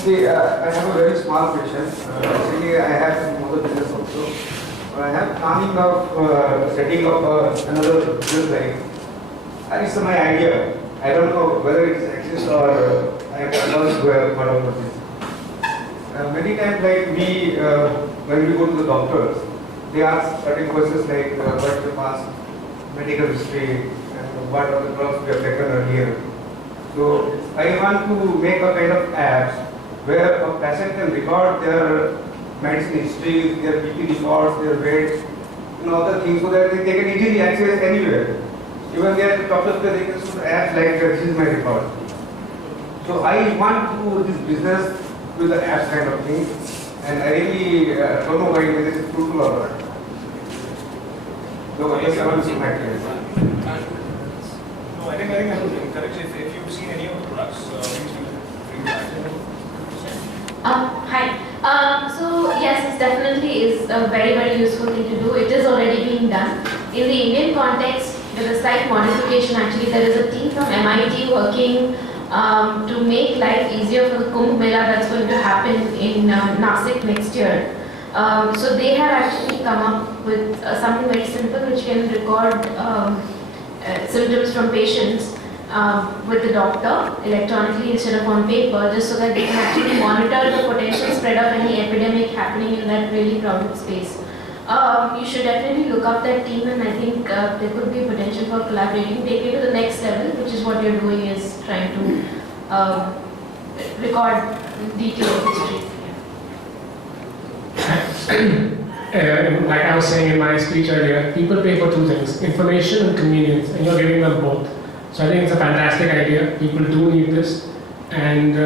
See, I have a very small question. Actually, I have some other business also. I am planning of setting up another business line. It's my idea. I don't know whether it exists or I have not heard of this. Many times, like we, when we go to the doctors, they ask certain questions like what's the past medical history and what are the drugs we have taken earlier. So I want to make a kind of apps where a patient can record their medicine history, their BP records, their weight, and other things, so that they can easily access anywhere. Even their doctors, they can use apps like this is my record. So I want to do this business with the apps kind of thing, and I really don't know whether this is fruitful or not. So I just want to see my case. No, I think I would encourage if you've seen any of the products, please do bring back. Hi. So yes, it definitely is a very, very useful thing to do. It is already being done. In the Indian context, with a slight modification, actually, there is a team from MIT working to make life easier for the Kumbh Mela that's going to happen in Nasik next year. So they have actually come up with something very simple which can record symptoms from patients with the doctor electronically instead of on paper, just so that they can actually monitor the potential spread of any epidemic happening in that really crowded space. You should definitely look up that team, and I think there could be potential for collaborating, take it to the next level, which is what you're doing, is trying to record detailed history. Like I was saying in my speech earlier, people pay for two things, information and convenience, and you're giving them both. So I think it's a fantastic idea. People do need this. And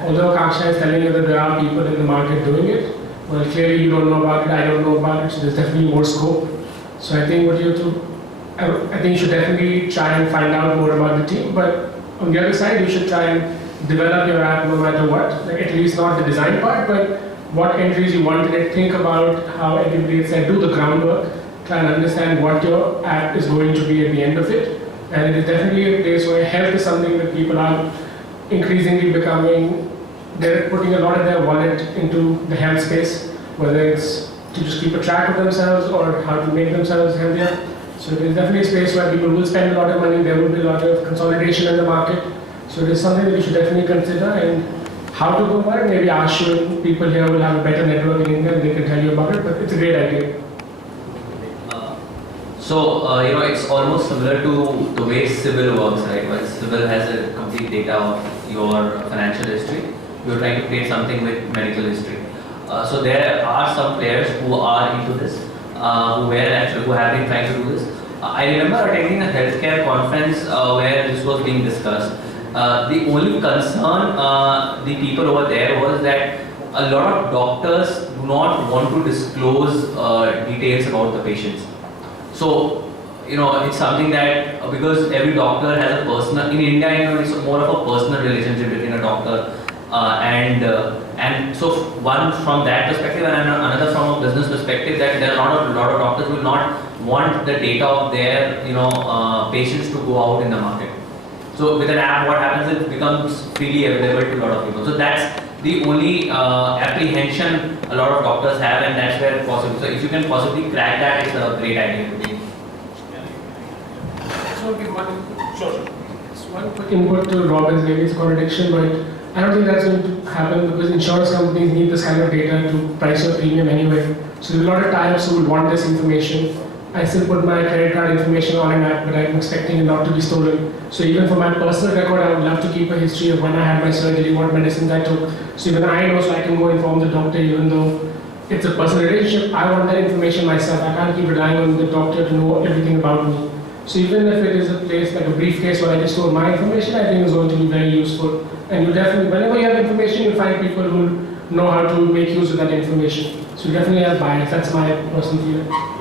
although Kaksha is telling you that there are people in the market doing it, well, clearly you don't know about it, I don't know about it, so there's definitely more scope. So I think what you do, I think you should definitely try and find out more about the team, but on the other side, you should try and develop your app no matter what, like at least not the design part, but what entries you want in it, think about how everybody said, do the groundwork, try and understand what your app is going to be at the end of it. And it is definitely a place where health is something that people are increasingly becoming, they're putting a lot of their wallet into the health space, whether it's to just keep a track of themselves or how to make themselves healthier. So it is definitely a space where people will spend a lot of money, there will be a lot of consolidation in the market. So it is something that you should definitely consider, and how to go about it, maybe Ashu and people here will have a better network in India and they can tell you about it, but it's a great idea. It's almost similar to the way Civil works, right? Well, Civil has a complete data of your financial history. You're trying to create something with medical history. So there are some players who are into this, who have been trying to do this. I remember attending a healthcare conference where this was being discussed. The only concern the people over there was that a lot of doctors do not want to disclose details about the patients. So, it's something that because every doctor has a personal, in India, it's more of a personal relationship between a doctor and so one from that perspective and another from a business perspective, that there are a lot of doctors will not want the data of their patients to go out in the market. So with an app, what happens is it becomes freely available to a lot of people. So that's the only apprehension a lot of doctors have, and that's where possible. So if you can possibly crack that, it's a great idea to be. So one quick input to Robin's Davies contradiction, but I don't think that's going to happen because insurance companies need this kind of data to price your premium anyway. So there's a lot of types who would want this information. I still put my credit card information on an app, but I'm expecting it not to be stolen. So even for my personal record, I would love to keep a history of when I had my surgery, what medicines I took. So even I know, so I can go inform the doctor, even though it's a personal relationship, I want that information myself. I can't keep relying on the doctor to know everything about me. So even if it is a place like a briefcase where I just store my information, I think it's going to be very useful. And you definitely, whenever you have information, you find people who know how to make use of that information. So you definitely have bias. That's my personal feeling.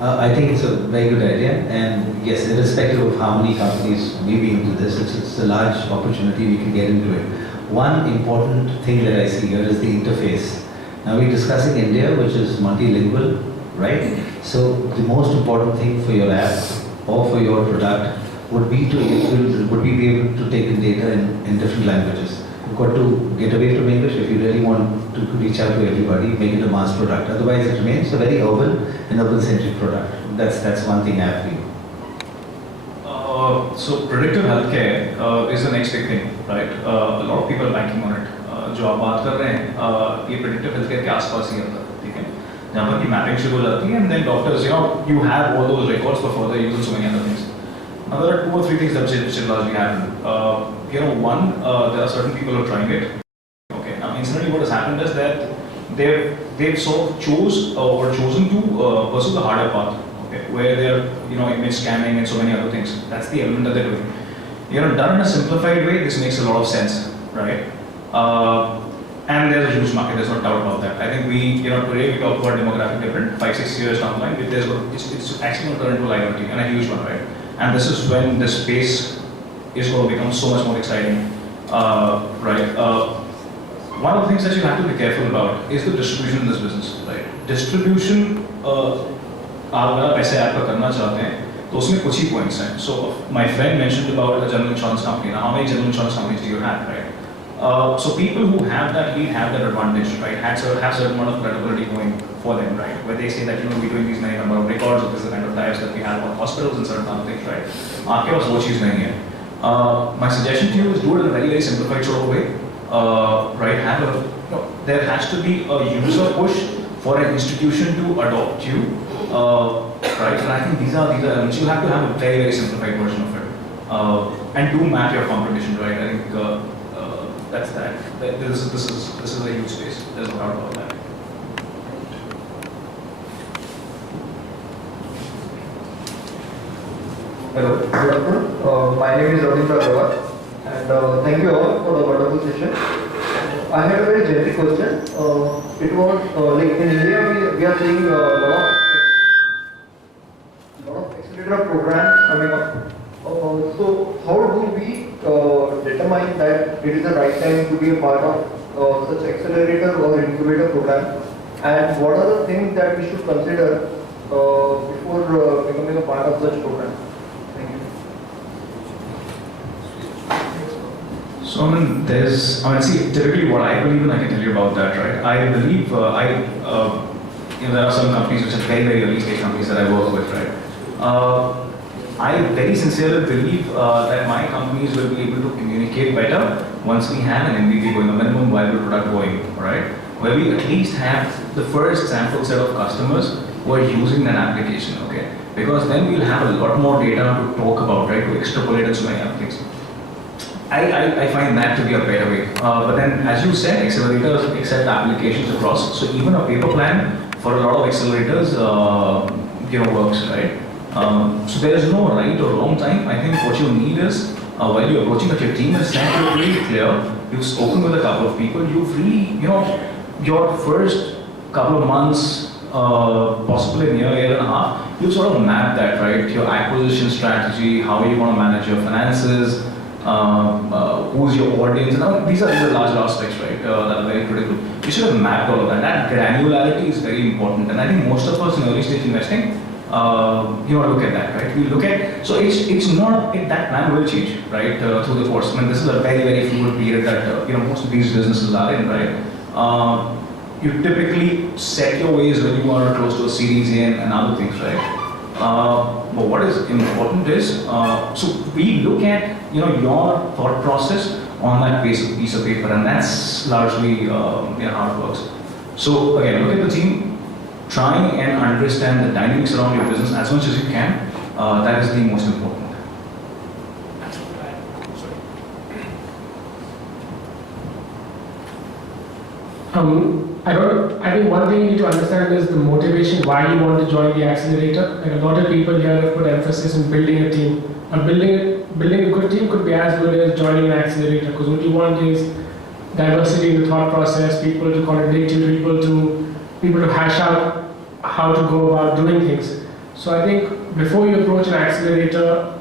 I think it's a very good idea, and yes, irrespective of how many companies may be into this, it's a large opportunity, we can get into it. One important thing that I see here is the interface. Now we're discussing India, which is multilingual, right? So the most important thing for your app or for your product would be to be able to take in data in different languages. You've got to get away from English if you really want to reach out to everybody, make it a mass product. Otherwise, it remains a very urban and urban-centric product. That's one thing I have for you. So predictive healthcare is the next big thing, right? A lot of people are banking on it. जो आप बात कर रहे हैं ये predictive healthcare के आसपास ही आता है, ठीक है? जहाँ पर की mapping शुरू हो जाती है and then doctors, you have all those records for further use and so many other things. Now there are 2 or 3 things that should largely happen. One, there are certain people who are trying it. Okay. Now incidentally, what has happened is that they've sort of chosen to pursue the harder path. Okay, where they're image scanning and so many other things. That's the element that they're doing. Done in a simplified way, this makes a lot of sense, right? And there's a huge market. There's no doubt about that. I think today we talk about demographic different. 5-6 years down the line, it's actually going to turn into a liability and a huge one, right? And this is when the space is going to become so much more exciting, right? One of the things that you have to be careful about is the distribution in this business, right? Distribution, अगर आप ऐसे app करना चाहते हैं तो उसमें कुछ ही points हैं. So my friend mentioned about a general insurance company. Now, how many general insurance companies do you have, right? So people who have that lead have that advantage, right? Have certain amount of credibility going for them, right? Where they say that we're doing these many number of records, or this is the kind of types that we have on hospitals and certain other things, right? आपके पास वो चीज़ नहीं है. My suggestion to you is do it in a very, very simplified sort of way, right? There has to be a user push for an institution to adopt you, right? And I think these are elements. You have to have a very, very simplified version of it, and do map your competition, right? I think that's that. This is a huge space. There's no doubt about that. Hello, good afternoon. My name is Ravindra Agarwal, and thank you all for the wonderful session. I had a very generic question. It was like in India we are seeing a lot of accelerator programs coming up. So how do we determine that it is the right time to be a part of such accelerator or incubator program? And what are the things that we should consider before becoming a part of such program? Thank you. So see, typically what I believe, and I can tell you about that, right? I believe there are some companies which are very, very early stage companies that I work with, right? I very sincerely believe that my companies will be able to communicate better once we have an MVP going, a minimum viable product going, right? Where we at least have the first sample set of customers who are using that application, okay? Because then we'll have a lot more data to talk about, right? To extrapolate and so many other things. I find that to be a better way. But then, as you said, accelerators accept applications across. So even a paper plan for a lot of accelerators, works, right? So there is no right or wrong time. I think what you need is, while you're approaching, if your team is set, you're really clear, you've spoken with a couple of people, you've really, your first couple of months, possibly a year and a half, you sort of map that, right? Your acquisition strategy, how you want to manage your finances, who's your audience, and these are large aspects, right, that are very critical. You should have mapped all of that. That granularity is very important, and I think most of us in early stage investing, look at that, right? We look at, so it's not, that plan will change, right, through the course. I mean, this is a very, very fluid period that, most of these businesses are in, right? You typically set your ways when you are close to a Series A and other things, right? But what is important is, so we look at, your thought process on that piece of paper, and that's largely, how it works. So again, look at the team, try and understand the dynamics around your business as much as you can. That is the most important. I think one thing you need to understand is the motivation why you want to join the accelerator. Like a lot of people here have put emphasis on building a team. And building a good team could be as good as joining an accelerator, because what you want is diversity in the thought process, people to collaborate with, people to hash out how to go about doing things. So I think before you approach an accelerator,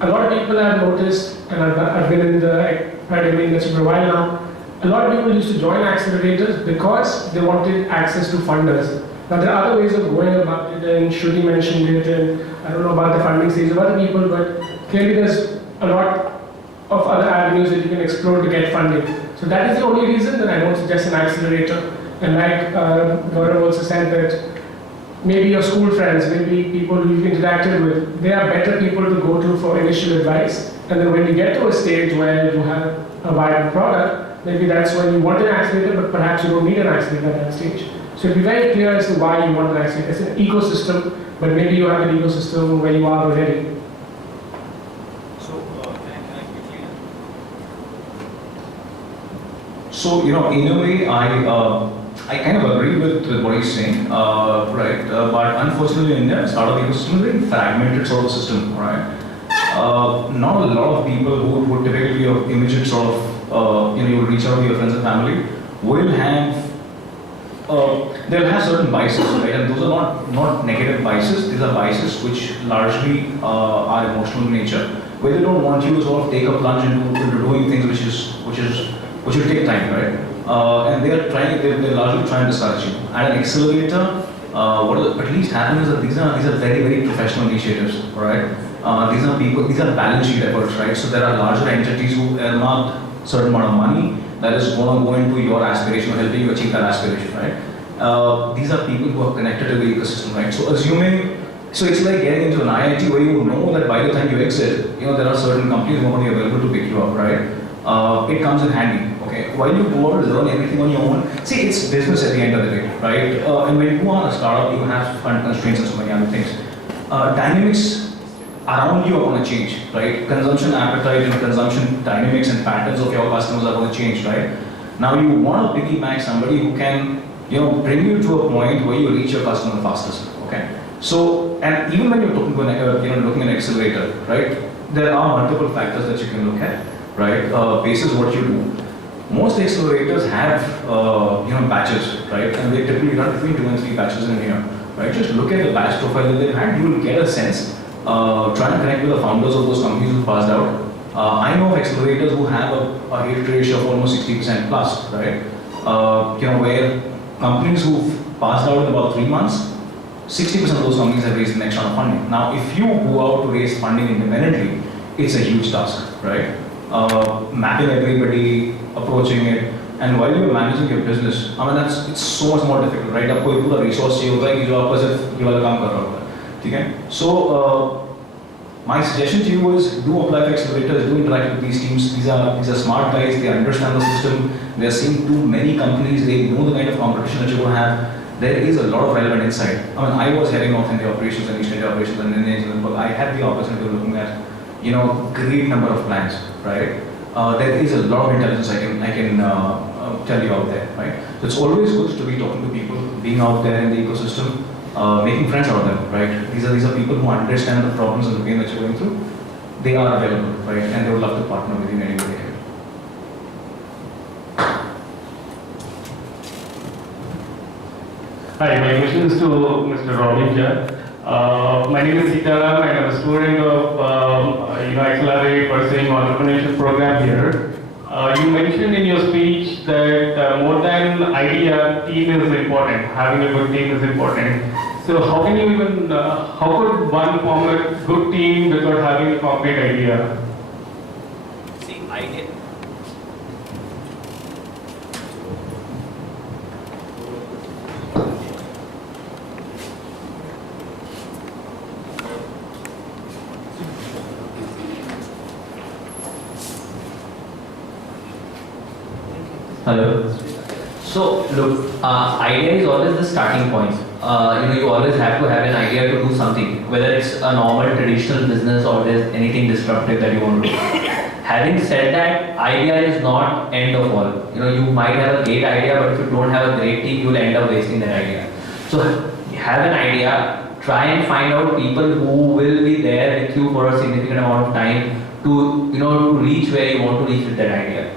a lot of people have noticed, and I've been in the academic industry for a while now, a lot of people used to join accelerators because they wanted access to funders. Now there are other ways of going about it, and Shruti mentioned it, and I don't know about the funding stage of other people, but clearly there's a lot of other avenues that you can explore to get funding. So that is the only reason that I don't suggest an accelerator. And like Gaurav also said that maybe your school friends, maybe people who you've interacted with, they are better people to go to for initial advice. And then when you get to a stage where you have a viable product, maybe that's when you want an accelerator, but perhaps you don't need an accelerator at that stage. So be very clear as to why you want an accelerator. It's an ecosystem, but maybe you have an ecosystem where you are already. So, can I quickly? So, in a way, I kind of agree with what he's saying, right? But unfortunately, in India, startup ecosystem is a very fragmented sort of system, right? Not a lot of people who would typically be of immediate sort of, you reach out to your friends and family, will have, they'll have certain biases, right? And those are not negative biases, these are biases which largely are emotional in nature, where they don't want you to sort of take a plunge into doing things which will take time, right? And they're largely trying to discourage you. At an accelerator, what will at least happen is that these are very, very professional initiatives, right? These are balance sheet efforts, right? So there are larger entities who earmark certain amount of money that is going to go into your aspiration or helping you achieve that aspiration, right? These are people who are connected to the ecosystem, right? So it's like getting into an IIT where you know that by the time you exit, there are certain companies who are only available to pick you up, right? It comes in handy, okay? While you go out and learn everything on your own, see, it's business at the end of the day, right? And when you are a startup, you have fund constraints and so many other things. Dynamics around you are going to change, right? Consumption appetite and consumption dynamics and patterns of your customers are going to change, right? Now you want to piggyback somebody who can, bring you to a point where you reach your customer fastest, okay? So, and even when you're talking to looking at an accelerator, right? There are multiple factors that you can look at, right? Basis what you do. Most accelerators have, batches, right? And they typically run between 2 and 3 batches in a year, right? Just look at the batch profile that they've had, you will get a sense. Try and connect with the founders of those companies who passed out. I know of accelerators who have a hit ratio of almost 60% plus, right? Where companies who've passed out in about 3 months, 60% of those companies have raised the next round of funding. Now, if you go out to raise funding independently, it's a huge task, right? Mapping everybody, approaching it, and while you're managing your business, it's so much more difficult, right? आप कोई पूरा resource चाहिए होता है कि जो आपको सिर्फ ये वाला काम कर रहा होता है, ठीक है? So my suggestion to you is do apply for accelerators, do interact with these teams. These are smart guys. They understand the system. They are seeing too many companies. They know the kind of competition that you're going to have. There is a lot of relevant insight. I was heading off in the operations and East India operations and Indian, but I had the opportunity of looking at, great number of plans, right? There is a lot of intelligence I can tell you out there, right? So it's always good to be talking to people, being out there in the ecosystem, making friends out of them, right? These are people who understand the problems and the pain that you're going through. They are available, right? And they would love to partner with you in any way they can. Hi, my question is to Mr. Robin here. My name is Sitaram and I'm a student of Accelerate Pursuing Entrepreneurship program here. You mentioned in your speech that more than idea, team is important. Having a good team is important. So how can you even, how could one form a good team without having a concrete idea? See, idea. Hello. So look, idea is always the starting point. You always have to have an idea to do something, whether it's a normal traditional business or there's anything disruptive that you want to do. Having said that, idea is not end of all. You might have a great idea, but if you don't have a great team, you'll end up wasting that idea. So have an idea, try and find out people who will be there with you for a significant amount of time to to reach where you want to reach with that idea.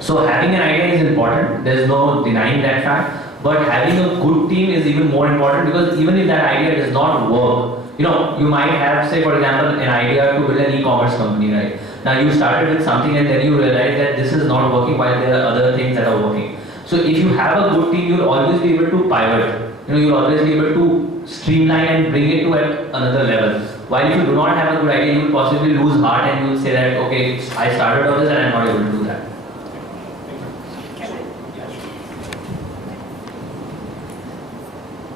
So having an idea is important, there's no denying that fact, but having a good team is even more important, because even if that idea does not work, you might have, say for example, an idea to build an e-commerce company, right? Now you started with something and then you realize that this is not working while there are other things that are working. So if you have a good team, you'll always be able to pivot, you'll always be able to streamline and bring it to another level. while if you do not have a good idea, you will possibly lose heart and you will say that, okay, I started on this and I am not able to do that.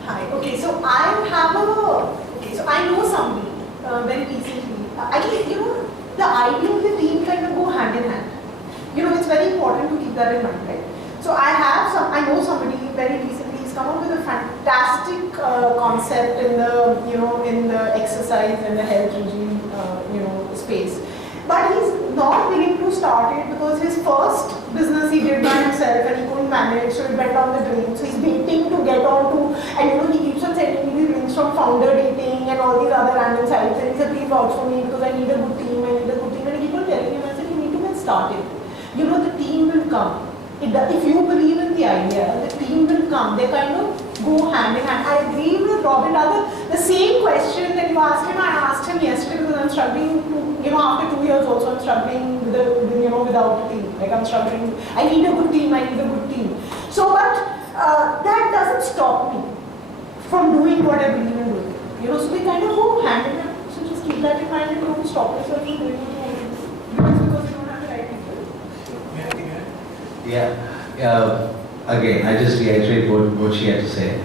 Hi. Okay, so I know somebody very recently. I think, the idea of the team kind of go hand in hand. It's very important to keep that in mind, right? So I know somebody very recently. He's come up with a fantastic concept in the exercise and the health regime, space. But he's not willing to start it because his first business he did by himself and he couldn't manage, so he went down the drain. So he's waiting to get on to, and he keeps on sending me links from founder dating and all these other random sites. And he said, please vouch for me because I need a good team, And I keep on telling him, I said, you need to get started. The team will come. If you believe in the idea, the team will come. They kind of go hand in hand. I agree with Robin. The same question that you asked him, I asked him yesterday because I'm struggling to, after 2 years also, I'm struggling without a team. Like I'm struggling. I need a good team. So, but that doesn't stop me from doing what I believe in doing. So they kind of go hand in hand. So just keep that in mind and don't stop yourself from doing what you want to do. Because you don't have the right people. Yeah. Again, I just reiterate what she had to say.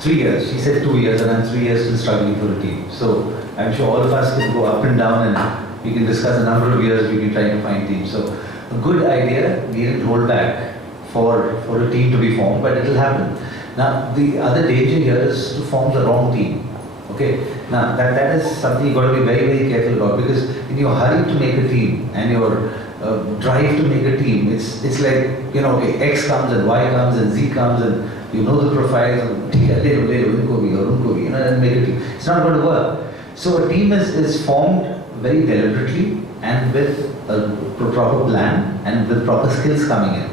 3 years. She said 2 years, and I'm 3 years still struggling for a team. So I'm sure all of us can go up and down, and we can discuss a number of years we've been trying to find teams. So a good idea needed hold back for a team to be formed, but it will happen. Now the other danger here is to form the wrong team. Okay. Now that is something you've got to be very, very careful about, because in your hurry to make a team and your drive to make a team, it's like, okay, X comes and Y comes and Z comes and the profiles and and make a team. It's not going to work. So a team is formed very deliberately and with a proper plan and with proper skills coming in.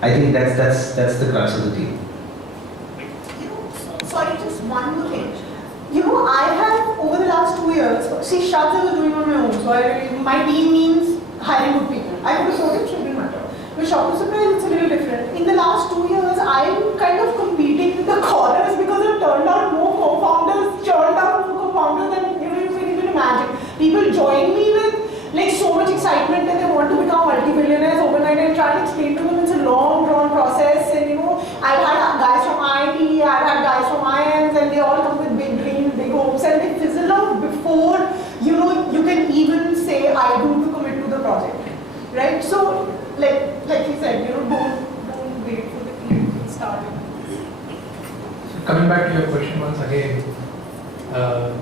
I think that's the crux of the team. Sorry, just one more thing. I have over the last 2 years, Shraddha I was doing on my own. So my team means hiring good people. I would have thought it shouldn't matter. With Shock to Surprise, it's a little different. In the last 2 years, I'm kind of competing with the corners because I've turned out more co-founders, churned out more co-founders than you can even imagine. People join me with so much excitement that they want to become multi-billionaires overnight, and try to explain to them it's a long drawn process. And I've had guys from IIT, I've had guys from IIMs, and they all come with big dreams, big hopes, and they fizzle out before you can even say I do to commit to the project, right? So like you said, don't wait for the team to start. So coming back to your question once again,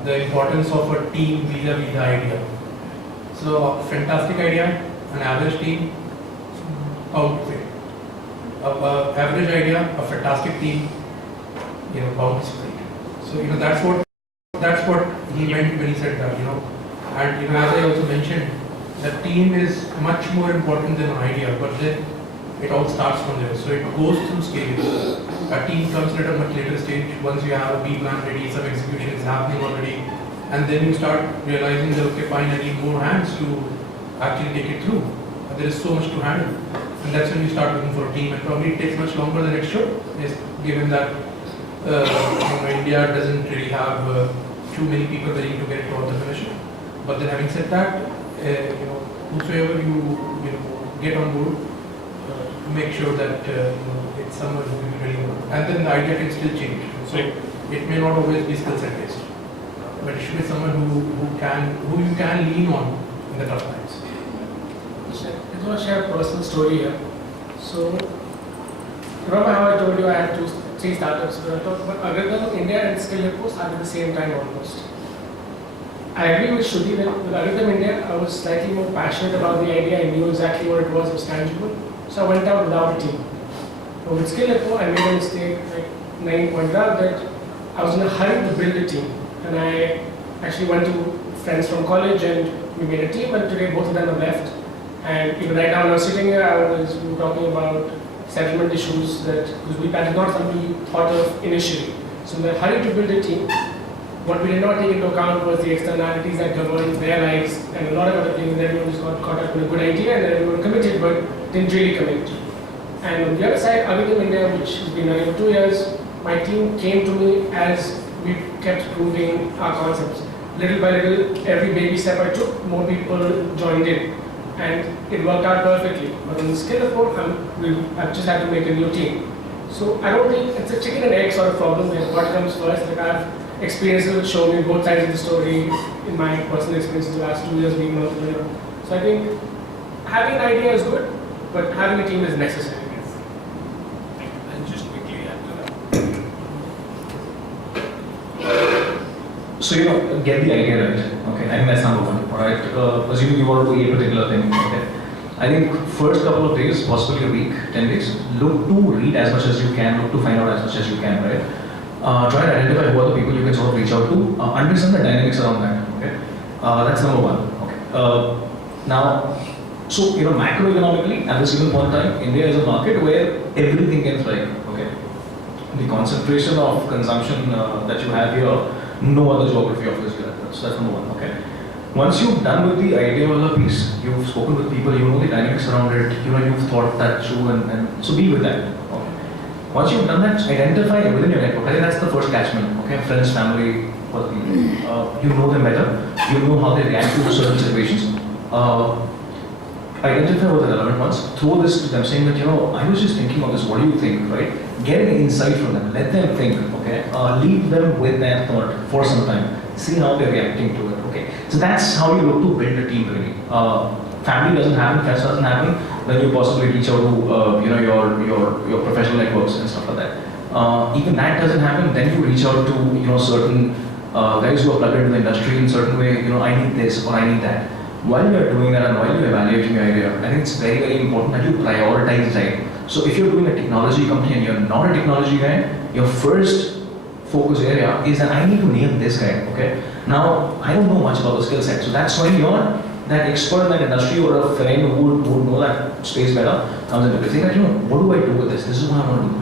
the importance of a team vis-a-vis the idea. So fantastic idea, an average team, bound to fail. Average idea, a fantastic team, bound to fail. So that's what he meant when he said that, And as I also mentioned, the team is much more important than an idea, but then it all starts from there. So it goes through stages. A team comes at a much later stage once you have a B plan ready, some execution is happening already, and then you start realizing that, okay, fine, I need more hands to actually take it through. There is so much to handle. And that's when you start looking for a team, and probably it takes much longer than it should, given that India doesn't really have too many people willing to get it towards the finish. But then having said that, whosoever you get on board, make sure that it's someone who will really work. And then the idea can still change. So it may not always be skill set based, but it should be someone who you can lean on in the tough times. I just want to share a personal story here. So, remember how I told you I had 3 startups? But Algorithm India and Skill started at the same time almost. I agree with Shruti that with Algorithm India, I was slightly more passionate about the idea. I knew exactly what it was tangible. So I went out without a team. But with Skill I made a mistake, like Naeem pointed out, that I was in a hurry to build a team. And I actually went to friends from college and we made a team, and today both of them have left. And even right now when I was sitting here, we were talking about settlement issues that is not something we thought of initially. So in the hurry to build a team, what we did not take into account was the externalities that govern their lives and a lot of other things. Everyone just got caught up in a good idea and everyone committed but didn't really commit. And on the other side, Algorithm India, which has been running for 2 years, my team came to me as we kept proving our concepts. little by little, every baby step I took, more people joined in. And it worked out perfectly. But on the scale of more, I've just had to make a new team. So I don't think it's a chicken and egg sort of problem where what comes first. Like I've experiences which show me both sides of the story in my personal experience the last 2 years being an entrepreneur. So I think having an idea is good, but having a team is necessary. And just quickly add to that. So get the idea right. Okay, I think that's number one. All right. Assuming you want to do a particular thing. Okay. I think first couple of days, possibly a week, 10 days, look to read as much as you can, look to find out as much as you can, right? Try to identify who are the people you can sort of reach out to, understand the dynamics around that, okay? That's number one, okay? Now, so, macroeconomically, at this given point in time, India is a market where everything can thrive, okay? The concentration of consumption that you have here, no other geography offers you that. So that's number one, okay? Once you've done with the idea of the piece, you've spoken with people, you know the dynamics around it, you've thought that through, and so be with that. Okay. Once you've done that, identify within your network. I think that's the first catchment. Okay, friends, family, other people. You know them better. You know how they react to certain situations. Identify what the relevant ones. Throw this to them, saying that I was just thinking of this. What do you think? Right? Get an insight from them. Let them think. Okay. Leave them with that thought for some time. See how they're reacting to it. Okay. So that's how you look to build a team really. Family doesn't happen, friends doesn't happen, then you possibly reach out to your professional networks and stuff like that. Even that doesn't happen, then you reach out to certain guys who are plugged into the industry in a certain way. I need this or I need that. While you're doing that and while you're evaluating your idea, I think it's very, very important that you prioritize right. So if you're doing a technology company and you're not a technology guy, your first focus area is that I need to name this guy, okay? Now, I don't know much about the skill set, so that's why you're that expert in that industry or a friend who would know that space better comes into play. Think that, what do I do with this? This is what I want to do.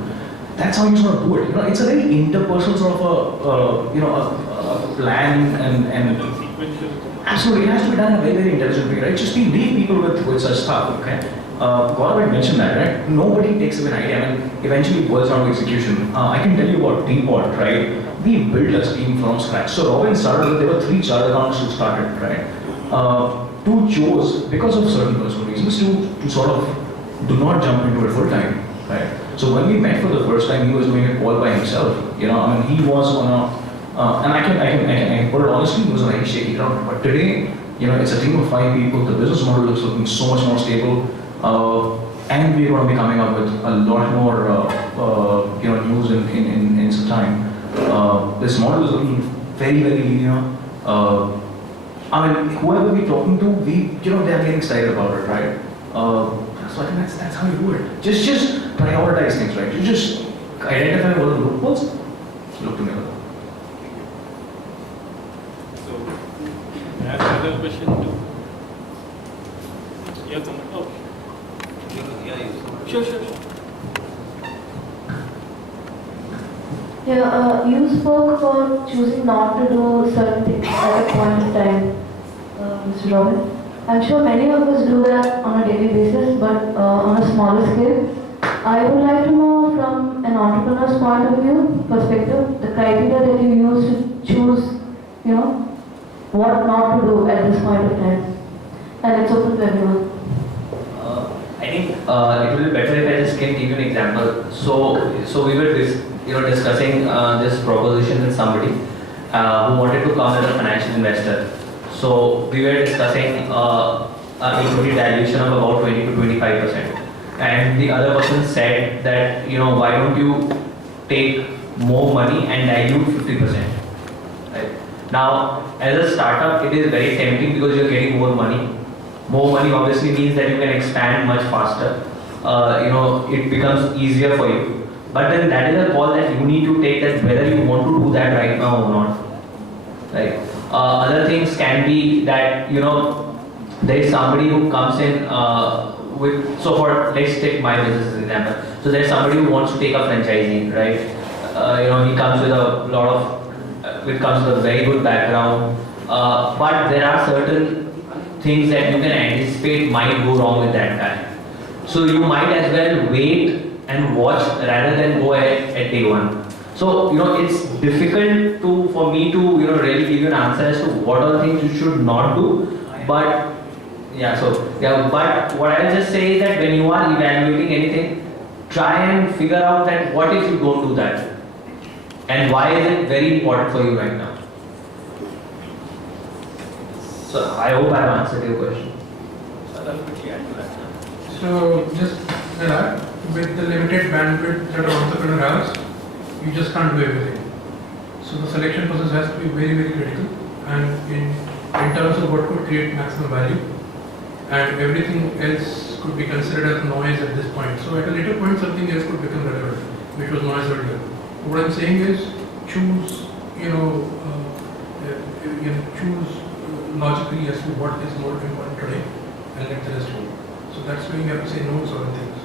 That's how you sort of do it. It's a very interpersonal sort of a plan and absolutely, it has to be done in a very, very intelligent way, right? Just leave people with such stuff, okay? Gaurav had mentioned that, right? Nobody takes up an idea. I mean, eventually it boils down to execution. I can tell you about Teapot, right? We built a team from scratch. So Robin started, there were 3 chartered accountants who started, right? 2 chose, because of certain personal reasons, to sort of do not jump into it full time, right? So when we met for the first time, he was doing it all by himself. He was on a, and I can put it honestly, he was on a very shaky ground. But today, it's a team of 5 people. The business model looks looking so much more stable. And we're going to be coming up with a lot more, news in some time. This model is looking very, very linear. I mean, whoever we're talking to, they're getting excited about it, right? So I think that's how you do it. Just prioritize things, right? You just identify what the loopholes, look together. So, I have another question too. Yeah, oh. Sure. Yeah, you spoke about choosing not to do certain things at a point in time, Mr. Robin. I'm sure many of us do that on a daily basis, but on a smaller scale. I would like to know from an entrepreneur's point of view, perspective, the criteria that you use to choose, what not to do at this point of time. And it's open to everyone. I think it will be better if I just can give you an example. So we were discussing this proposition with somebody who wanted to come as a financial investor. So we were discussing equity dilution of about 20 to 25%. And the other person said that, why don't you take more money and dilute 50%? Right? Now, as a startup, it is very tempting because you're getting more money. More money obviously means that you can expand much faster. It becomes easier for you. But then that is a call that you need to take, that whether you want to do that right now or not. Right? Other things can be that, there is somebody who comes in let's take my business as an example. So there's somebody who wants to take a franchising, right? He comes with a very good background, but there are certain things that you can anticipate might go wrong with that guy. So you might as well wait and watch rather than go ahead at day one. So, it's difficult for me to really give you an answer as to what are the things you should not do. But but what I'll just say is that when you are evaluating anything, try and figure out that what if you don't do that, and why is it very important for you right now. So I hope I have answered your question. So just with the limited bandwidth that an entrepreneur has, you just can't do everything. So the selection process has to be very, very critical, and in terms of what could create maximum value, and everything else could be considered as noise at this point. So at a later point, something else could become relevant, which was noise earlier. What I'm saying is, choose, choose logically as to what is more important today, and let the rest go. So that's why you have to say no to certain things.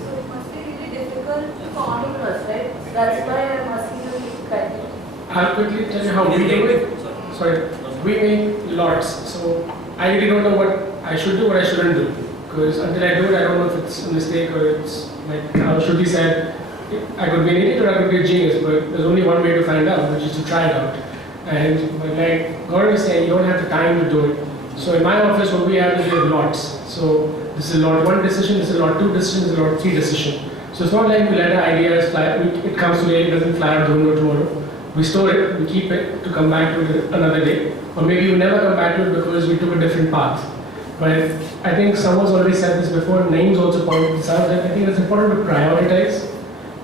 So it must be really difficult for entrepreneurs, right? That's why I'm asking you to criteria. I'll quickly tell you how we do it. Sorry, we make lots. So I really don't know what I should do, what I shouldn't do. Because until I do it, I don't know if it's a mistake or it's like how should be said. I could be an idiot or I could be a genius, but there's only one way to find out, which is to try it out. And like Gaurav is saying, you don't have the time to do it. So in my office, what we have is we have lots. So this is lot 1 decision, this is lot 2 decision, this is lot 3 decision. So it's not like we let our ideas fly, it comes today, it doesn't fly out the window tomorrow. We store it, we keep it to come back to it another day. Or maybe we never come back to it because we took a different path. But I think someone's already said this before, Naeem's also pointed this out, that I think it's important to prioritize.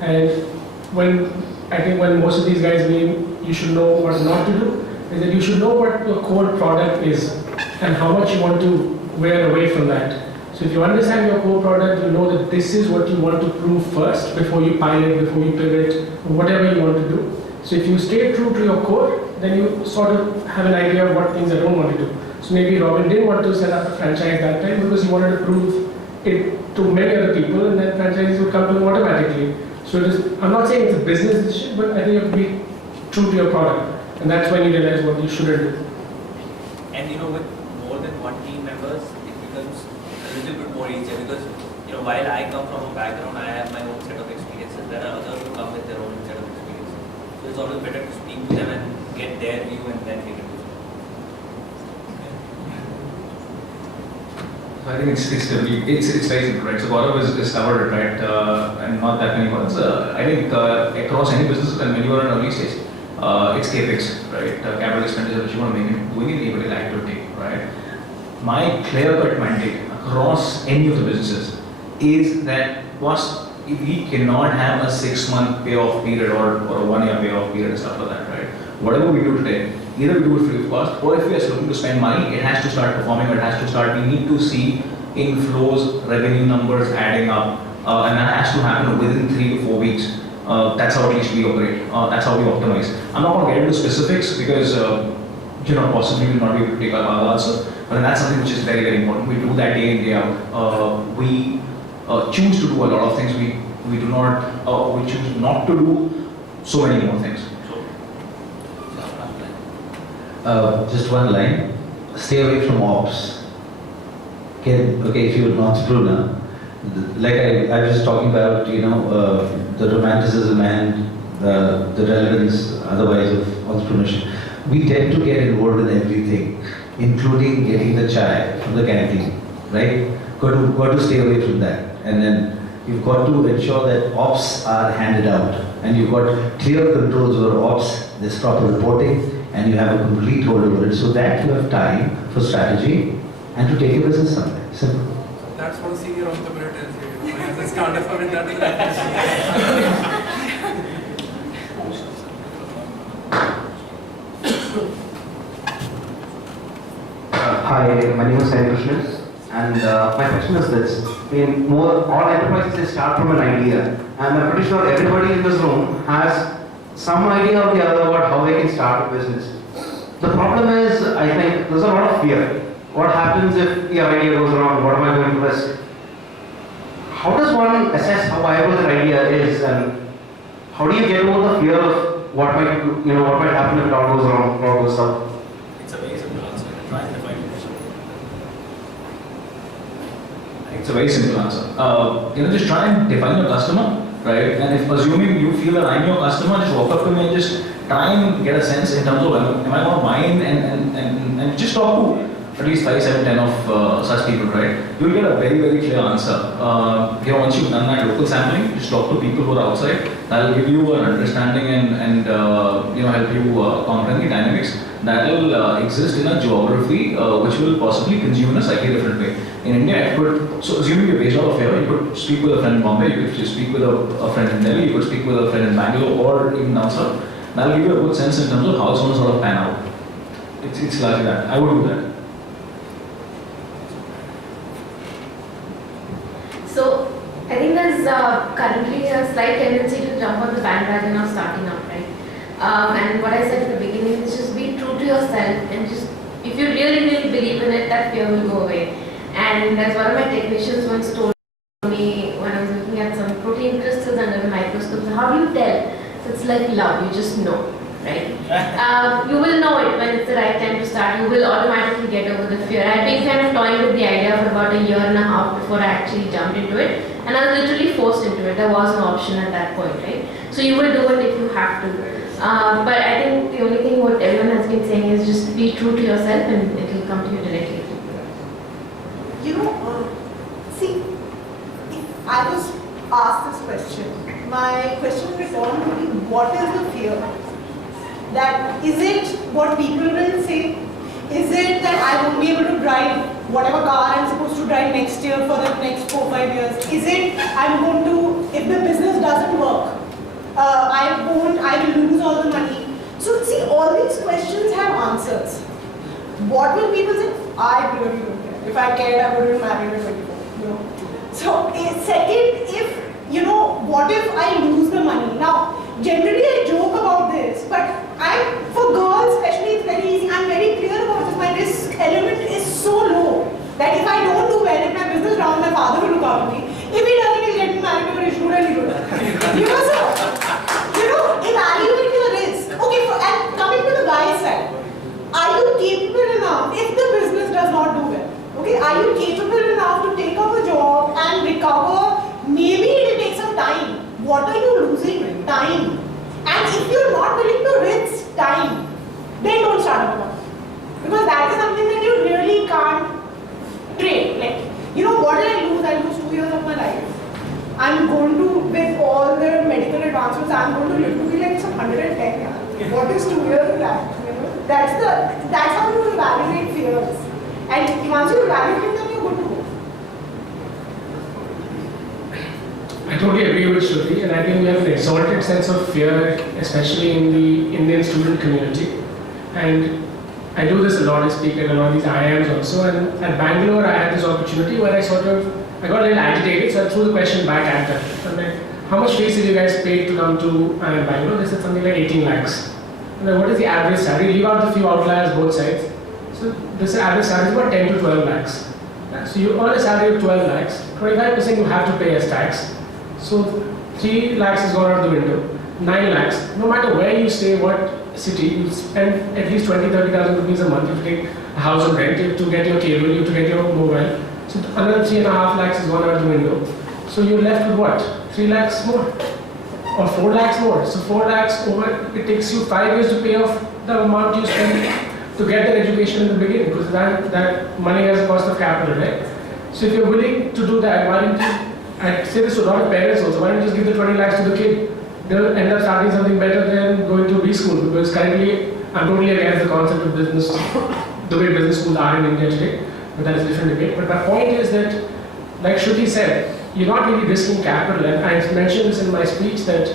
And when most of these guys mean you should know what not to do, is that you should know what your core product is and how much you want to wear away from that. So if you understand your core product, you know that this is what you want to prove first before you pilot, before you pivot, or whatever you want to do. So if you stay true to your core, then you sort of have an idea of what things I don't want to do. So maybe Robin didn't want to set up a franchise that time because he wanted to prove it to many other people, and then franchises would come to him automatically. So I'm not saying it's a business decision, but I think you have to be true to your product. And that's when you realize what you shouldn't do. And with more than one team members, it becomes a little bit more easier because while I come from a background, I have my own set of experiences. There are others who come with their own set of experiences. So it's always better to speak to them and get their view and then take it to them. I think it's very simple, right? So Gaurav is covered it, right? And not that many words. I think across any business, and when you are in early stage, it's capex, right? Capital expenditure which you want to make it doing any particular activity, right? My clear-cut mandate across any of the businesses is that we cannot have a 6-month payoff period or a 1-year payoff period and stuff like that, right? Whatever we do today, either we do it free of cost, or if we are looking to spend money, it has to start performing, or it has to start, we need to see inflows, revenue numbers adding up, and that has to happen within 3 to 4 weeks. That's how at least we operate, that's how we optimize. I'm not going to get into specifics because, possibly we will not be able to take our answer, but that's something which is very, very important. We do that day in, day out. We choose to do a lot of things, we choose not to do so many more things. Just one line, stay away from ops. Okay, if you're an entrepreneur, like I was just talking about, the romanticism and the relevance otherwise of entrepreneurship. We tend to get involved in everything, including getting the chai from the canteen, right? Got to stay away from that. And then you've got to ensure that ops are handed out, and you've got clear controls over ops, there's proper reporting, and you have a complete hold over it, so that you have time for strategy and to take a business somewhere. Simple. That's what a senior entrepreneur tells you. I just can't afford it that. Hi, my name is Sai Krishnan, and my question is this. All enterprises, they start from an idea, and I'm pretty sure everybody in this room has some idea or the other about how they can start a business. The problem is, I think, there's a lot of fear. What happens if the idea goes wrong? What am I going to risk? How does one assess how viable that idea is, and how do you get over the fear of what might happen if it all goes wrong or goes south? It's a very simple answer. Try and define it. It's a very simple answer. Just try and define your customer right? And if assuming you feel that I'm your customer, just walk up to me and just try and get a sense in terms of am I going to buy and just talk to at least 5, 7, 10 of such people, right? You'll get a very, very clear answer. Once you've done that local sampling, just talk to people who are outside. That'll give you an understanding and help you comprehend the dynamics that will exist in a geography which will possibly consume in a slightly different way. In India, so assuming you're based out of here, you could speak with a friend in Bombay, you could just speak with a friend in Delhi, you could speak with a friend in Bangalore or even down south. That'll give you a good sense in terms of how it's going to sort of pan out. It's largely that. I would do that. So, I think there's currently a slight tendency to jump on the bandwagon of starting out, right? And what I said at the beginning is just be true to yourself and just, if you really, really believe in it, that fear will go away. And as one of my technicians once told me when I was looking at some protein crystals under the microscope, so how do you tell? So it's like love, you just know, right? You will know it when it's the right time to start. You will automatically get over the fear. I've been kind of toying with the idea for about a year and a half before I actually jumped into it. And I was literally forced into it. There was no option at that point, right? So you will do it if you have to. But I think the only thing what everyone has been saying is just be true to yourself and it will come to you directly. See, if I was asked this question, my question return would be, what is the fear? That is it what people will say? Is it that I won't be able to drive whatever car I'm supposed to drive next year for the next 4-5 years? Is it I'm going to, if the business doesn't work, I will lose all the money? So see, all these questions have answers. What will people say? I really don't care. If I cared, I wouldn't marry at 24. So second, if what if I lose the money? Now, generally I joke about this, but for girls especially, it's very easy. I'm very clear about this. My risk element is so low that if I don't do well, if my business down, my father will look after me. If he doesn't, he'll get me married to a rich dude and he'll do that. Evaluate your risk. Okay, and coming to the guy's side, are you capable enough if the business does not do well? Okay, are you capable enough to take up a job and recover? Maybe it will take some time. What are you losing? Time. And if you're not willing to risk time, then don't start a company. Because that is something that you really can't trade. Like, what did I lose? I lose 2 years of my life. I'm going to, with all the medical advancements, I'm going to live to be like some 110 years. What is 2 years of life? That's how you evaluate fears. And once you evaluate them, you're good to go. I totally agree with Shruti, and I think we have an exalted sense of fear, especially in the Indian student community. And I do this a lot, I speak at a lot of these IIMs also, and at Bangalore I had this opportunity where I got a little agitated, so I threw the question back at them. I'm like, how much fees did you guys pay to come to Bangalore? They said something like 18 lakhs. I'm like, what is the average salary? Leave out the few outliers both sides. So this average salary is about 10 to 12 lakhs. So you earn a salary of 12 lakhs, 25% you have to pay as tax. So 3 lakhs is gone out the window, 9 lakhs. No matter where you stay, what city, you spend at least 20,000-30,000 rupees a month. You have to take a house on rent, you have to get your cable, you have to get your mobile. So another 3.5 lakhs is gone out the window. So you're left with what? 3 lakhs more? Or 4 lakhs more. So 4 lakhs over, it takes you 5 years to pay off the amount you spend to get that education in the beginning, because that money has a cost of capital, right? So if you're willing to do that, why don't you, I say this to a lot of parents also, why don't you just give the 20 lakhs to the kid? They'll end up starting something better than going to B-school, because currently I'm totally against the concept of business, the way business schools are in India today, but that is a different debate. But my point is that, like Shruti said, you're not really risking capital, and I mentioned this in my speech that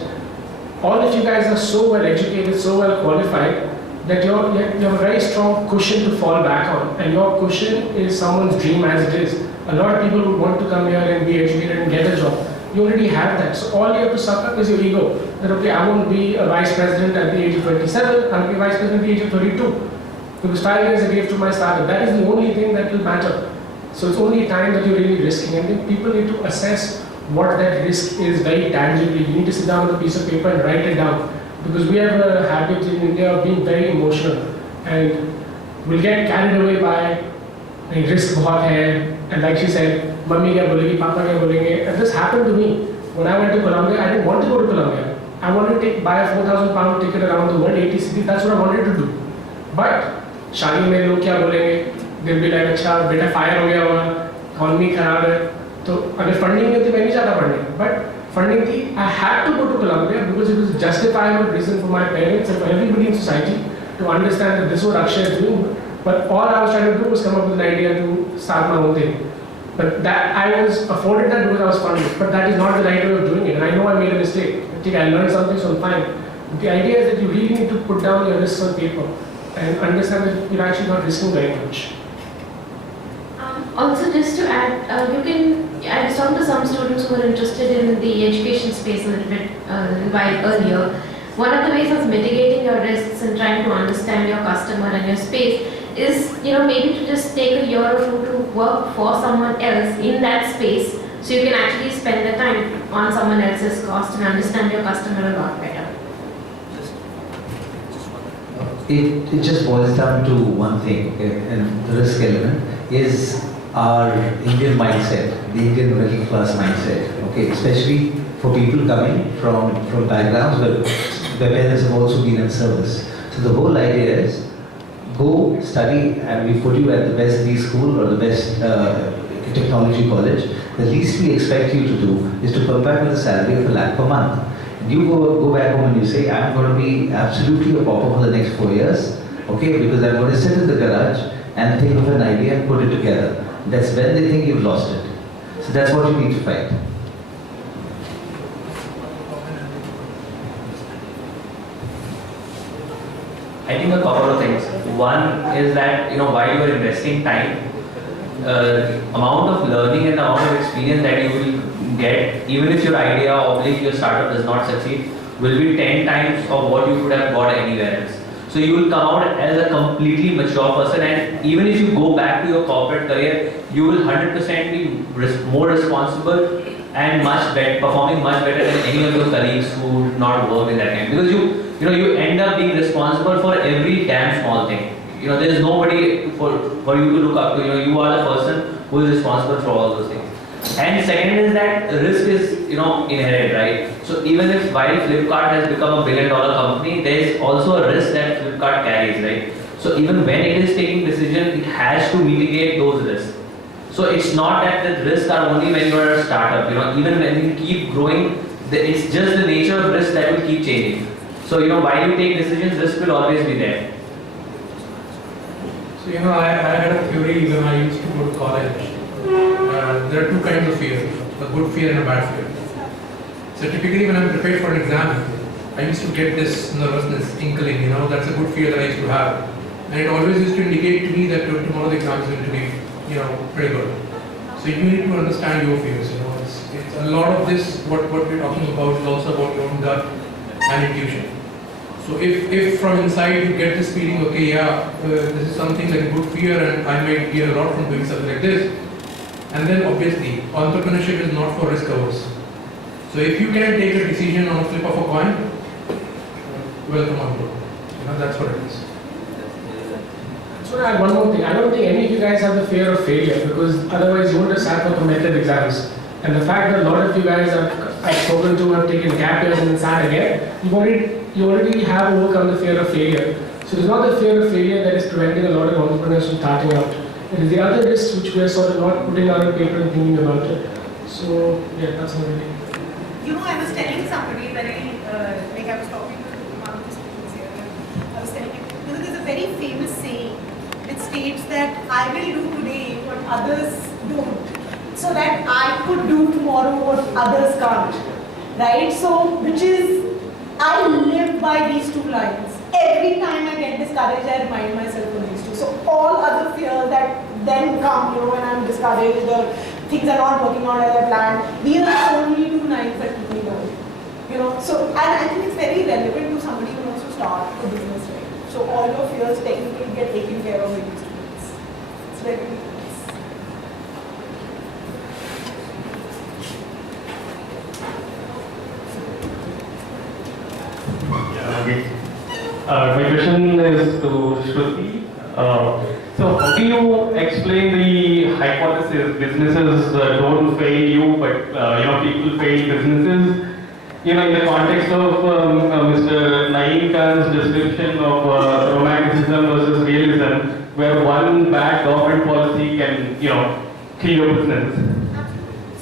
all of you guys are so well educated, so well qualified, that you have a very strong cushion to fall back on, and your cushion is someone's dream as it is. A lot of people would want to come here and be educated and get a job. You already have that. So all you have to suck up is your ego. That okay, I won't be a vice president at the age of 27, I'll be vice president at the age of 32. Because 5 years I gave to my startup. That is the only thing that will matter. So it's only time that you're really risking. I think people need to assess what that risk is very tangibly. You need to sit down with a piece of paper and write it down. Because we have a habit in India of being very emotional. And we'll get carried away by risk bahut hai. And like she said, mummy kya bolegi, papa kya bolenge. And this happened to me. When I went to Colombia, I didn't want to go to Colombia. I wanted to buy a 4,000 pound ticket around the world, 80 cities. That's what I wanted to do. But शादी में लोग क्या बोलेंगे? They'll be like, अच्छा बेटा fire हो गया होगा, economy खराब है. तो अगर funding नहीं थी मैं नहीं चाहता पढ़ने. But funding थी, I had to go to Colombia because it was a justifiable reason for my parents and for everybody in society to understand that this is what Akshay is doing. But all I was trying to do was come up with an idea to start my own thing. But that I was afforded that because I was funded. But that is not the right way of doing it. And I know I made a mistake. I think I learned something, so I'm fine. But the idea is that you really need to put down your risks on paper and understand that you're actually not risking very much. Also, just to add, I was talking to some students who were interested in the education space a little while earlier. One of the ways of mitigating your risks and trying to understand your customer and your space is, maybe to just take a year or two to work for someone else in that space, so you can actually spend the time on someone else's cost and understand your customer a lot better. It just boils down to one thing, okay? And the risk element is our Indian mindset, the Indian middle class mindset, okay? Especially for people coming from backgrounds where their parents have also been in service. So the whole idea is, go study and we put you at the best B school or the best technology college. The least we expect you to do is to come back with a salary of 1 lakh per month. You go back home and you say, I'm going to be absolutely a pauper for the next 4 years, okay, because I'm going to sit in the garage and think of an idea and put it together. That's when they think you've lost it. So that's what you need to fight. I think a couple of things. One is that, while you are investing time, amount of learning and the amount of experience that you will get, even if your idea or if your startup does not succeed, will be 10 times of what you could have got anywhere else. So you will come out as a completely mature person, and even if you go back to your corporate career, you will 100% be more responsible and performing much better than any of your colleagues who did not work in that time. Because you end up being responsible for every damn small thing. There is nobody for you to look up to. You are the person who is responsible for all those things. And second is that risk is inherent, right? So even if while Flipkart has become a $1 billion company, there is also a risk that Flipkart carries, right? So even when it is taking decision, it has to mitigate those risks. So it's not that the risks are only when you are a startup. Even when you keep growing, it's just the nature of risk that will keep changing. So while you take decisions, risk will always be there. So I had a theory when I used to go to college. There are two kinds of fear, a good fear and a bad fear. So typically when I'm prepared for an exam, I used to get this nervousness, tinkling, that's a good fear that I used to have. And it always used to indicate to me that tomorrow the exam is going to be, pretty good. So you need to understand your fears, It's a lot of this, what we're talking about is also about your own gut and intuition. So if from inside you get this feeling, okay, this is something like a good fear and I might get a lot from doing something like this, and then obviously entrepreneurship is not for risk averse. So if you can take a decision on a flip of a coin, welcome on board. That's what it is. So I add one more thing. I don't think any of you guys have the fear of failure, because otherwise you wouldn't have sat for the method exams. And the fact that a lot of you guys I've spoken to have taken gap years and then sat again, you already have overcome the fear of failure. So it's not the fear of failure that is preventing a lot of entrepreneurs from starting out. It is the other risks which we are sort of not putting down on paper and thinking about it. So yeah, that's another thing. I was telling somebody when I was talking to one of the students here, I was telling him, there's a very famous saying which states that I will do today what others don't, so that I could do tomorrow what others can't, right? So, which is, I live by these two lines. Every time I get discouraged, I remind myself of these two. So all other fears that then come, when I'm discouraged or things are not working out as I planned, these are the only two lines that keep me going. So, and I think it's very relevant to somebody who wants to start a business, right? So all your fears technically get taken care of in these two things. It's very nice. My question is to Shruti. So how do you explain the hypothesis businesses don't fail you, but people fail businesses? In the context of Mr. Naeem Khan's description of romanticism versus realism, where one bad government policy can kill your business.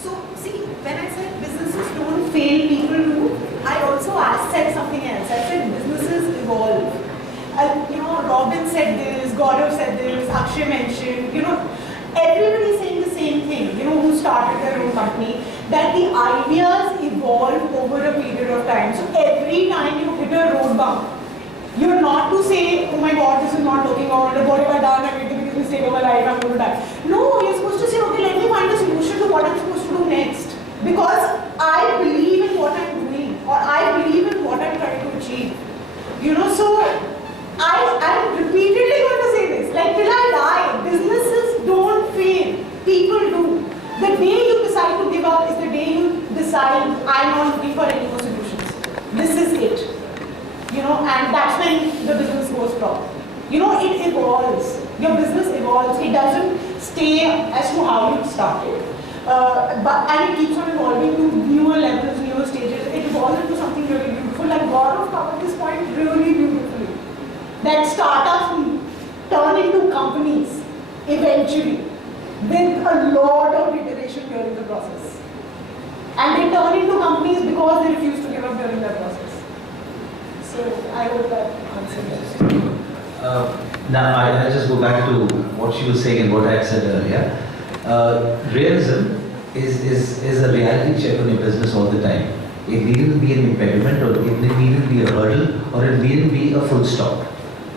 So, see, when I said businesses don't fail, people do, I also said something else. I said businesses evolve. Robin said this, Gaurav said this, Akshay mentioned, everybody saying the same thing, who started their own company, that the ideas evolve over a period of time. So every time you hit a road bump, you're not to say, oh my God, this is not working out, what have I done, I made the biggest mistake of my life, I'm going to die. No, you're supposed to say, okay, let me find a solution to what I'm supposed to do next. Because I believe in what I'm doing, or I believe in what I'm trying to achieve. So I'm repeatedly going to say this, like till I die, businesses don't fail, people do. The day you decide to give up is the day you decide, I'm not looking for any more solutions. This is it. And that's when the business goes wrong. It evolves. Your business evolves. It doesn't stay as to how you started. And it keeps on evolving to newer levels, newer stages. It evolves into something really beautiful. Like Gaurav covered this point really beautifully. That startups turn into companies eventually with a lot of iteration during the process. And they turn into companies because they refuse to give up during that process. So I hope that answers that. Now I'll just go back to what she was saying and what I had said earlier. Realism is a reality check on your business all the time. It needn't be an impediment, or it needn't be a hurdle, or it needn't be a full stop.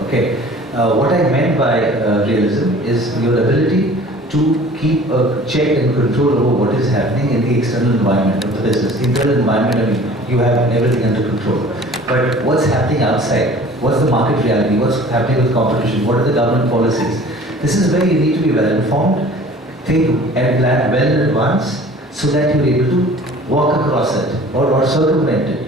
Okay. What I meant by realism is your ability to keep a check and control over what is happening in the external environment of the business. The internal environment, you have everything under control. But what's happening outside? What's the market reality? What's happening with competition? What are the government policies? This is where you need to be well informed, think and plan well in advance, so that you're able to walk across it or circumvent it.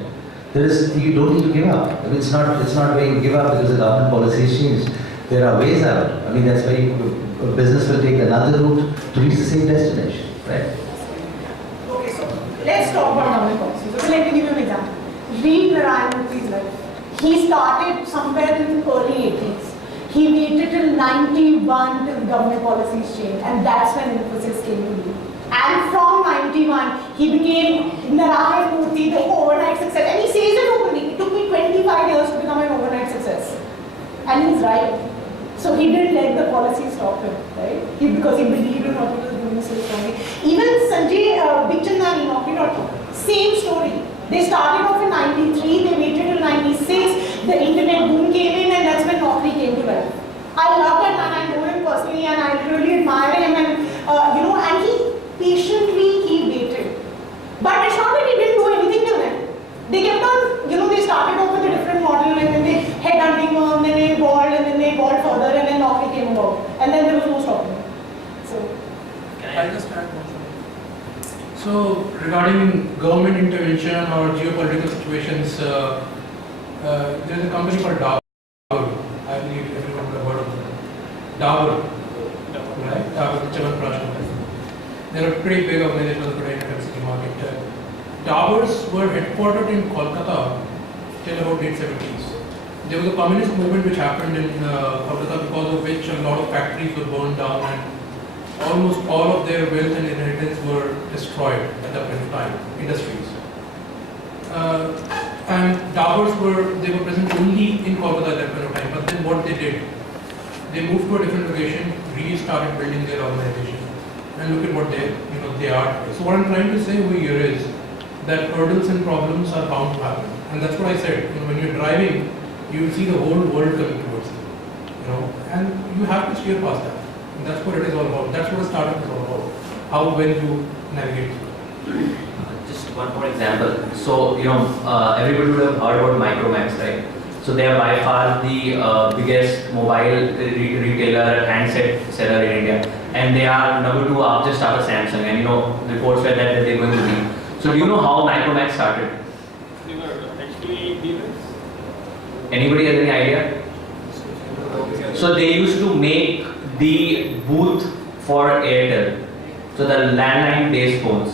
You don't need to give up. I mean, it's not where you give up because the government policy has changed. There are ways out. I mean, that's why a business will take another route to reach the same destination, right? Okay, so let's talk about government policies. Okay, let me give you an example. Read Narayan Murthy's life. He started somewhere in the early 80s. He waited till 91 till government policies changed, and that's when Infosys came to be. And from 91, he became Narayan Murthy, the overnight success. And he says it openly. It took me 25 years to become an overnight success. And he's right. So he didn't let the policy stop him, right? Because he believed in what he was doing so strongly. Even Sanjay Bikhchandani, Naukri.com, same story. They started off in 93, they waited till 96, the internet boom came in, and that's when Naukri came to life. I love that man, I know him personally, and I really admire him, and and he patiently waited. But it's not that he didn't do anything till then. They kept on, they started off with a different model, and then they headhunting firm, then they evolved, and then they evolved further, and then Naukri came about. And then there was no stopping. So, I'll just add one thing. So, regarding government intervention or geopolitical situations, there's a company called Dabur. I believe everyone would have heard of it. Dabur, right? Dabur, Chyawanprash company. They're a pretty big organization on the Pune FMCG market. Daburs were headquartered in Kolkata till about mid-70s. There was a communist movement which happened in Kolkata, because of which a lot of factories were burned down and almost all of their wealth and inheritance were destroyed at that point of time, industries. And Daburs were present only in Kolkata at that point of time, but then what they did, they moved to a different location, restarted building their organization, and look at what they are. So what I'm trying to say over here is that hurdles and problems are bound to happen, and that's what I said. When you're driving, you will see the whole world coming towards you, and you have to steer past that. And that's what it is all about. That's what a startup is all about. How well you navigate through. Just one more example. So, everybody would have heard about Micromax, right? So they are by far the biggest mobile retailer, handset seller in India. And they are number 2 just after Samsung. And reports were that they're going to be. So do you know how Micromax started? They were actually dealers. Anybody has any idea? So they used to make the booth for Airtel, so the landline based phones.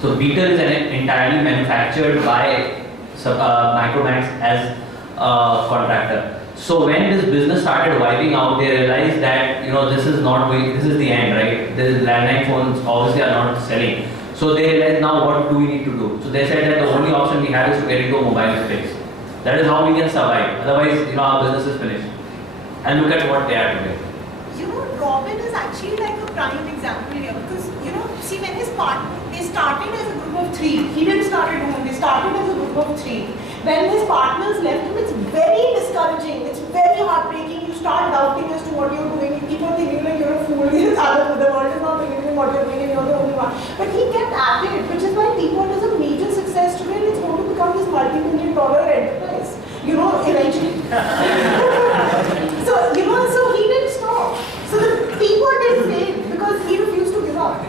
So Beetel is entirely manufactured by Micromax as a contractor. So when this business started wiping out, they realized that this is the end, right? The landline phones obviously are not selling. So they realized, now what do we need to do? So they said that the only option we have is to get into a mobile space. That is how we can survive. Otherwise, our business is finished. And look at what they are today. Robin is actually like a prime example here because, see, when his partner, they started as a group of 3. He didn't start it alone, they started as a group of 3. When his partners left him, it's very discouraging, it's very heartbreaking. You start doubting as to what you're doing, you keep on thinking like you're a fool, the world is not believing what you're doing and you're the only one. But he kept at it, which is why Teapot is a major success today and it's going to become this multi-million-dollar enterprise, eventually. So he didn't stop. So the Teapot didn't fail because he refused to give up,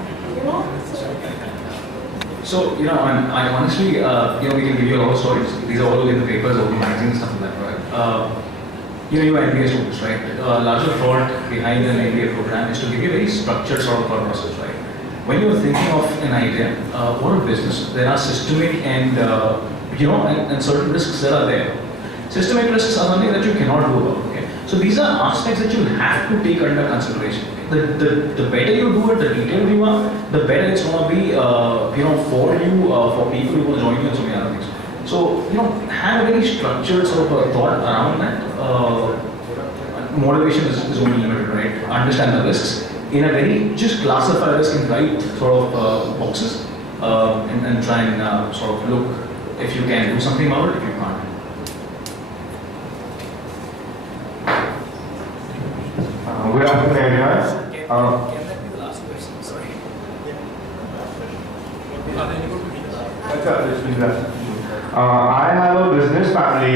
So, I honestly, we can give you a lot of stories. These are all in the papers, all the magazines, stuff like that, right? You are MBA students, right? Larger thought behind an MBA program is to give you a very structured sort of thought process, right? When you're thinking of an idea or a business, there are systemic and, and certain risks that are there. Systemic risks are something that you cannot do about, okay? So these are aspects that you have to take under consideration. The better you do it, the detailed you are, the better it's going to be, for you, for people who will join you and so many other things. So, have a very structured sort of a thought around that. Motivation is only limited, right? Understand the risks in a very, just classify risk in right sort of boxes and try and sort of look if you can do something about it, if you can't. Good afternoon, everyone. Can that be the last question? Sorry. I have a business family,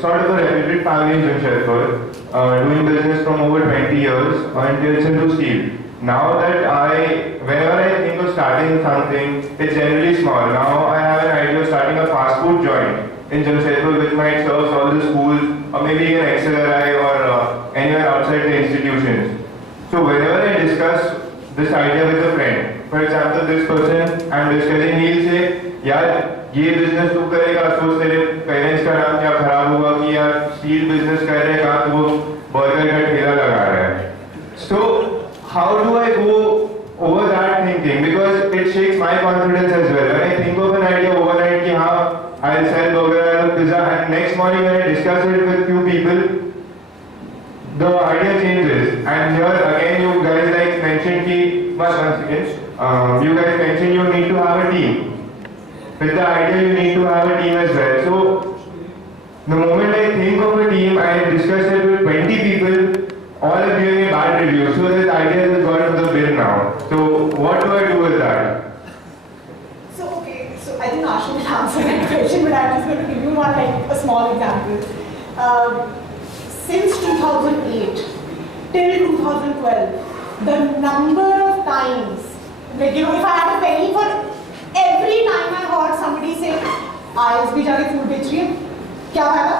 sort of a reputed family in Jamshedpur, doing business from over 20 years until it's into steel. Now that whenever I think of starting something, it's generally small. Now I have an idea of starting a fast food joint in Jamshedpur which might serve all the schools or maybe even XLRI or anywhere outside the institutions. So whenever I discuss this idea with a friend, for example, this person I'm discussing, he'll say, यार ये business तू करेगा, सोच तेरे parents का नाम क्या खराब होगा कि यार steel business कर रहे हैं कहाँ तो वो burger का ठेला लगा रहा है. So how do I go over that thinking? Because it shakes my confidence as well. When I think of an idea overnight कि हाँ I'll sell burger, I'll pizza, and next morning when I discuss it with few people, the idea changes. And here again you guys mentioned you guys mentioned you need to have a team. With the idea you need to have a team as well. So the moment I think of a team, I discuss it with 20 people, all are giving a bad review. So this idea has gone to the bin now. So what do I do with that? So I think Ashu will answer that question, but I'm just going to give you one a small example. Since 2008 till 2012, the number of times, if I had a penny for every time I heard somebody say, ISB जाके food बेच रही है, क्या फायदा?